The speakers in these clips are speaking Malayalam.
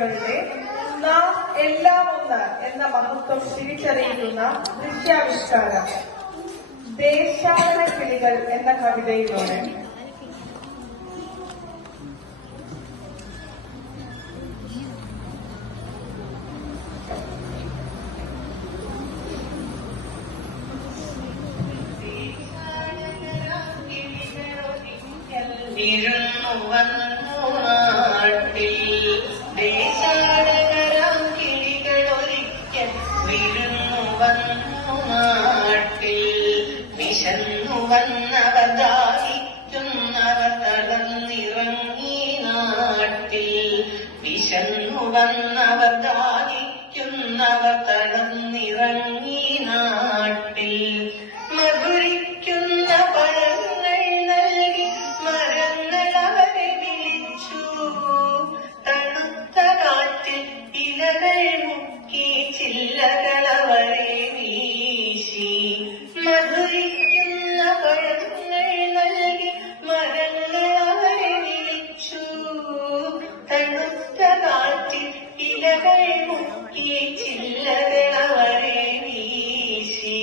പരിപാടികളുടെ നാം എല്ലാം ഒന്ന് എന്ന മഹത്വം തിരിച്ചറിയിക്കുന്ന ദൃശ്യാവിഷ്കാരം ദേശാടന കിളികൾ എന്ന കവിതയിലൂടെ ദേശാടകരാം കിളികളൊരിക്കൽ വിരുന്നു വന്നു നാട്ടിൽ വിശന്നു വന്നവർ ദാഹിക്കുന്നവർ തളർന്നിറങ്ങി നാട്ടിൽ വിശന്നു വന്നവർ ദാഹിക്കുന്നവർ തളർന്നിറങ്ങി നാട്ടിൽ മധുരിക്കുന്ന പഴങ്ങൾ നൽകി മരങ്ങൾ അവരെ വിളിച്ചു തണുത്ത കാറ്റിൽ ഇലകൾ മുക്കി ചില്ലകൾ അവരെ വീശി മധുരിക്കുന്ന പഴങ്ങൾ നൽകി മരങ്ങൾ അവരെ വിളിച്ചു തണുത്ത കാറ്റിൽ ഇലകൾ മുക്കി ചില്ലകൾ അവരെ വീശി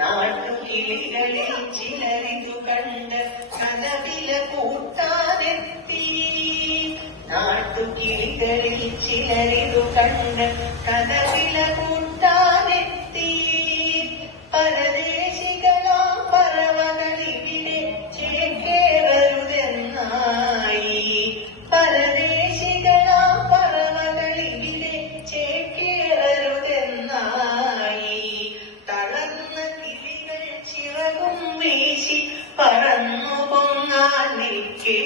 നാട്ടുകിളികളിൽ ചിലരിതു കണ്ട് കനവില കൂട്ടാനെത്തി നാട്ടുകിളികളിൽ ചിലരിതു കണ്ട് കനവില കൂട്ടാനെത്തി പരദേശികളാം പറവകളിവിടെ ചേക്കേറരുതെന്നായി പരദേശികളാം പറവകളിവിടെ ചേക്കേറരുതെന്നായി തളർന്ന കിളികൾ ചിറകും വീശി പറന്നു പൊങ്ങാനിരിക്കേ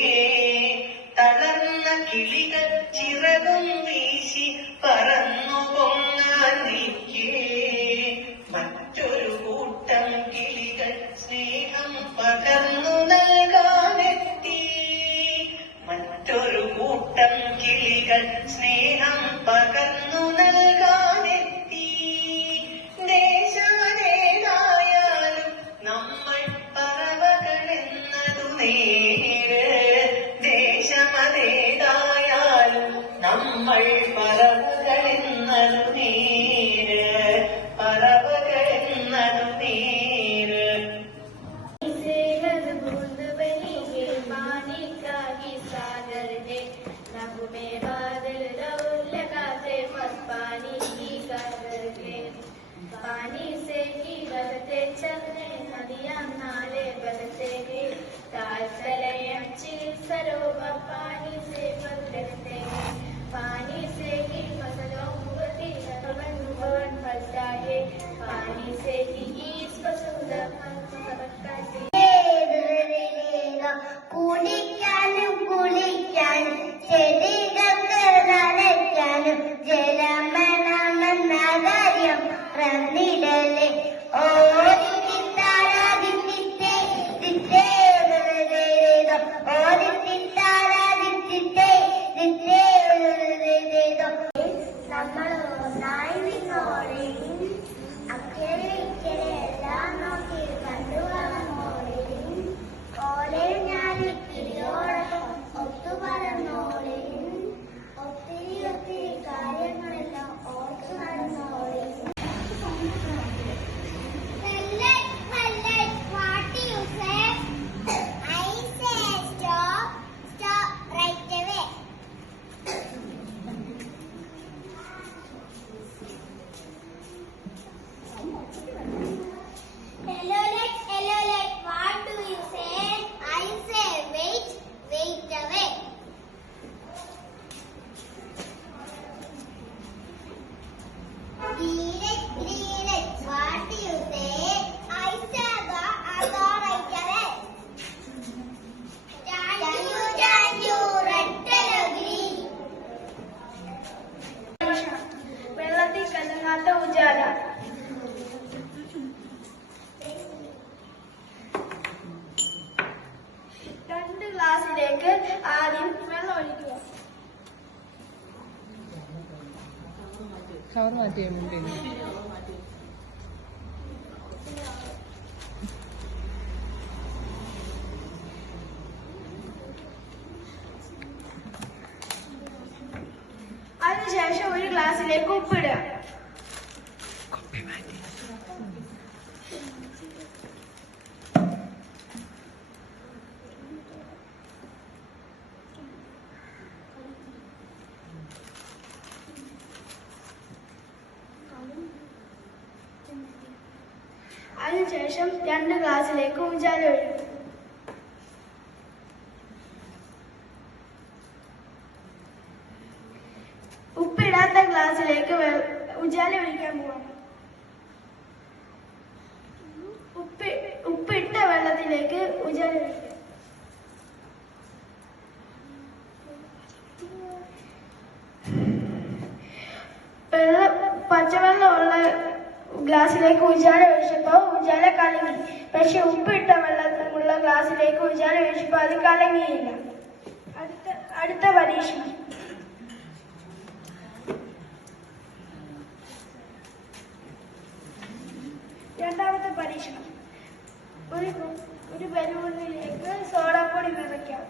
തളർന്ന കിളികൾ ചിറകും വീശി പറന്നു പൊങ്ങാനിരിക്കേ മറ്റൊരു കൂട്ടം കിളികൾ സ്നേഹം പകർന്നു നൽകാനെത്തി മറ്റൊരു കൂട്ടം കിളികൾ സ്നേഹം പകർന്നു നൽകാനെത്തി ദേശമേതായാലും നമ്മൾ പറവകളെന്നതു നേര് ദേശമേതായാലും നമ്മൾ പറവകളെന്നതു നേര് പറവകളെന്നതു നേര് पानी से ही बदलते चलने नदियां नाले बदलते गए तालतलयम चिल सरोवर पानी से बदलते गए पानी से ही फसलों उगती भवन भवन फलता है पानी से ही इस वसुंधरा फलती കുടിക്കാനും കുളിക്കാനും ചെടികൾക്ക് നനയ്ക്കാനും ജലമണമെന്ന കാര്യം പ്രന്നിടലേ ഓദിത്താരാദിത്തേ ദിത്തേ ഓദിത്താരാദിത്തേ ദിത്തേ നമ്മൾ ഒന്നായി നിന്നോളെയും അക്കരെ ഇക്കരെ എല്ലാം നോക്കി കണ്ടുവന്നോളെയും ഓലയും ഞാനും കിളിയോടൊപ്പം ഒത്തുപറന്നോളെയും ഒത്തിരി ഒത്തിരി കാര്യങ്ങളെല്ലാം ഓർത്തു നടന്നോളെയും വെള്ളത്തിൽ കലങ്ങാത്ത ഉജാല രണ്ട് ഗ്ലാസ്സിലേക്ക് ആദ്യം വെള്ളം ഒഴിക്കുക കവർ മാറ്റിയാൽ അതിനുശേഷം ഒരു ഗ്ലാസ്സിലേക്ക് ഉപ്പിടുക. അതിനുശേഷം 2 ഗ്ലാസ്സിലേക്ക് ഉജാല ഒഴിക്കും. ഉപ്പിടാത്ത ഗ്ലാസ്സിലേക്ക് ഉജാല ഒഴിക്കാൻ പോവാം. ഉപ്പിട്ട വെള്ളത്തിലേക്ക് ഉജാല ഒഴിക്കുക. പച്ചവെള്ളമുള്ള ഗ്ലാസ്സിലേക്ക് ഉജാല ഒഴിച്ചപ്പോൾ ഉജാല കലങ്ങി. പക്ഷെ ഉപ്പിട്ട വെള്ളമുള്ള ഗ്ലാസ്സിലേക്ക് ഉജാല ഒഴിച്ചപ്പോൾ അത് കലങ്ങിയില്ല. അടുത്ത പരീക്ഷണം. രണ്ടാമത്തെ പരീക്ഷണം. ഒരു ബലൂണിലേക്ക് സോഡാപ്പൊടി നിറയ്ക്കാം.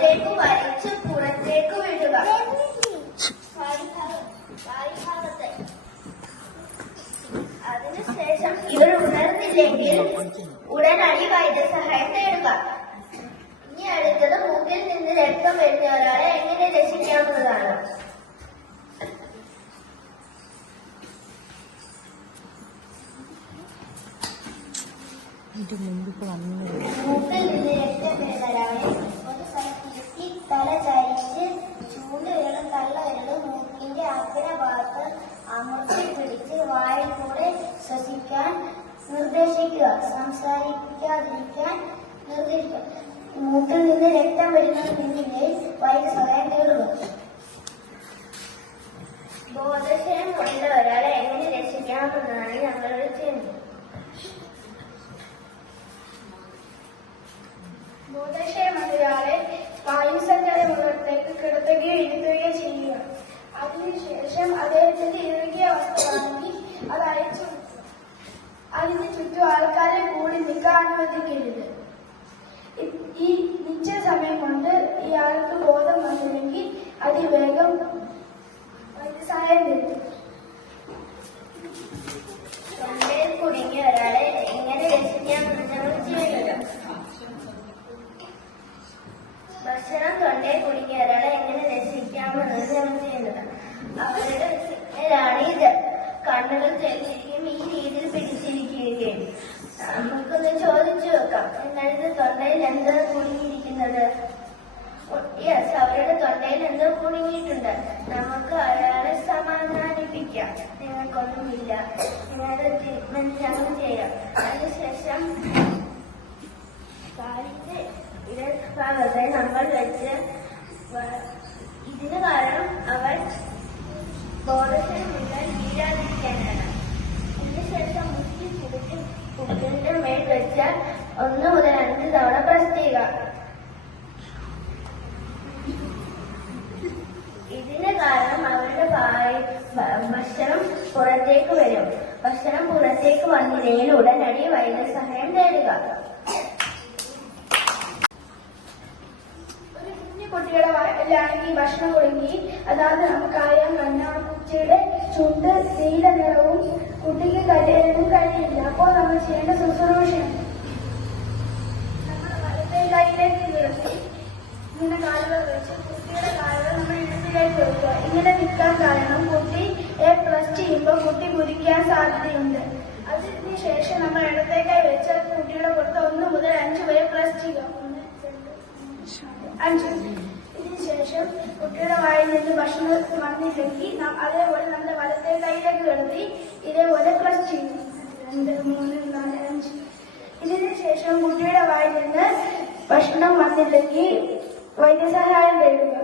പുറത്തേക്ക് വലിച്ച് പുറത്തേക്ക് വിടുക. അതിനുശേഷം ഇവർ ഉണർന്നില്ലെങ്കിൽ ഉടനടി വൈദ്യസഹായം തേടുക. ഇനി അടുത്തത് മൂക്കിൽ നിന്ന് രക്തം വരുന്ന ഒരാളെ എങ്ങനെ രക്ഷിക്കാവുന്നതാണ്. മൂക്കിൽ നിന്ന് രക്തം വരുന്ന ഒരാളെ ഒരു സ്ഥലത്തിരുത്തി തല ചരിച്ച് ചൂണ്ടുവിരലും തള്ളവിരലും മൂക്കിന്റെ അഗ്രഭാഗത്ത് അമർത്തി പിടിച്ച് വായിൽ കൂടെ ശ്വസിക്കാൻ നിർദ്ദേശിക്കുക. സംസാരിക്കാതിരിക്കാൻ നിർദ്ദേശിക്കുക. മൂക്കിൽ നിന്ന് രക്തം വരുന്നതിനിടയിൽ വൈദ്യസഹായം തേടുക. ബോധക്ഷയം കൊണ്ട ഒരാളെ എങ്ങനെ രക്ഷിക്കാമെന്നാണ് ഞങ്ങളുടെ ചെയ്യുന്നത്. ബോധക്ഷയമുള്ള ഒരാളെ വായുസഞ്ചാരമുള്ളിടത്തേക്ക് കിടത്തുകയോ ഇരുത്തുകയോ ചെയ്യുക. അതിനുശേഷം അദ്ദേഹത്തിന്റെ ഇറുകിയ വസ്ത്രമാണെങ്കിൽ അത് അയച്ചു. അതിന് ചുറ്റും ആൾക്കാരെ കൂടി നിൽക്കാൻ അനുവദിക്കരുത്. ഈ നിശ്ചയ സമയം കൊണ്ട് ഈ ആൾക്ക് ബോധം വന്നില്ലെങ്കിൽ അതിവേഗം വൈദ്യസഹായം തരും. തൊണ്ടയിൽ കുടുങ്ങിയ ഒരാളെ എങ്ങനെ രക്ഷിക്കാമെന്ന് ഞങ്ങൾ ചെയ്യുന്നത്. ഭക്ഷണം തൊണ്ടയിൽ കുടുങ്ങിയ ഒരാളെ എങ്ങനെ രക്ഷിക്കാമെന്നത് ഞങ്ങൾ ചെയ്യുന്നത്. അവരുടെ സിഗ്നലാണ് ഇത്. കണ്ണുകൾ തെളിഞ്ഞിരിക്കും, ഈ രീതിയിൽ പിടിച്ചിരിക്കുകയും. നമുക്കൊന്ന് ചോദിച്ചു വെക്കാം, നിങ്ങളുടെ തൊണ്ടയിൽ എന്താ കുടുങ്ങിയിരിക്കുന്നത്? യെസ്, അവരുടെ തൊണ്ടയിൽ എന്തോ കുടുങ്ങിയിട്ടുണ്ട്. നമുക്ക് അയാളെ സമാധാനിപ്പിക്കാം. നിങ്ങൾക്കൊന്നുമില്ല, നിങ്ങളുടെ ട്രീറ്റ്മെന്റ് ഞങ്ങൾ ചെയ്യാം. അതിനുശേഷം കാലിന്റെ ഇടഭാഗത്തെ നമ്മൾ വെച്ച് ഇതിന് കാരണം അവർ ബോധത്തിൽ മുഴുവൻ വീഴാതിരിക്കാനാണ്. ഇതിനുശേഷം മുറ്റി ചുരുട്ടി കുട്ടികളുടെ മേൽ വെച്ചാൽ 1 മുതൽ 5 തവണ പ്രസ് ചെയ്യുക. ഇതിന് കാരണം അവരുടെ ഭക്ഷണം പുറത്തേക്ക് വരും. ഭക്ഷണം പുറത്തേക്ക് വന്നില്ലെങ്കിൽ ഉടനടി വൈദ്യസഹായം തേടുക. കുട്ടിയുടെ വയറ്റിലാണെങ്കിൽ ഭക്ഷണം കുടുങ്ങി, അതായത് നമുക്കറിയാൻ കണ്ണാപ്പൂച്ചയുടെ ചുണ്ട് നീല നിറവും കുട്ടിക്ക് കരയാനും കഴിയില്ല. അപ്പോൾ നമ്മൾ ചെയ്യേണ്ട ശുശ്രൂഷയാണ് നമ്മൾ വലത്തെ കൈയിലേക്ക് നിർത്തി ഇങ്ങനെ കാലുകൾ വെച്ച് കുട്ടിയുടെ കാലുകൾ നമ്മൾ ഇടത്തിലേക്ക് വെക്കുക. ഇങ്ങനെ നിൽക്കാൻ കാരണം കുട്ടിയെ പ്രസ് ചെയ്യുമ്പോൾ കുട്ടി കുതിക്കാൻ സാധ്യതയുണ്ട്. അതിനുശേഷം നമ്മൾ ഇടത്തേക്കായി വെച്ച് കുട്ടിയുടെ പുറത്ത് 1 മുതൽ 5 വരെ പ്രസ് ചെയ്യുക. 5. ഇതിനുശേഷം കുട്ടിയുടെ വായിൽ നിന്ന് ഭക്ഷണം വന്നില്ലെങ്കിൽ അതേപോലെ നമ്മുടെ വലത്തെ കൈയിലേക്ക് കിടത്തി ഇതേപോലെ പ്രസ് ചെയ്യും. 2, 3, 4, 5. ഇതിനുശേഷം കുട്ടിയുടെ വായിൽ നിന്ന് ഭക്ഷണം വന്നില്ലെങ്കിൽ വൈദ്യസഹായം തേടുക.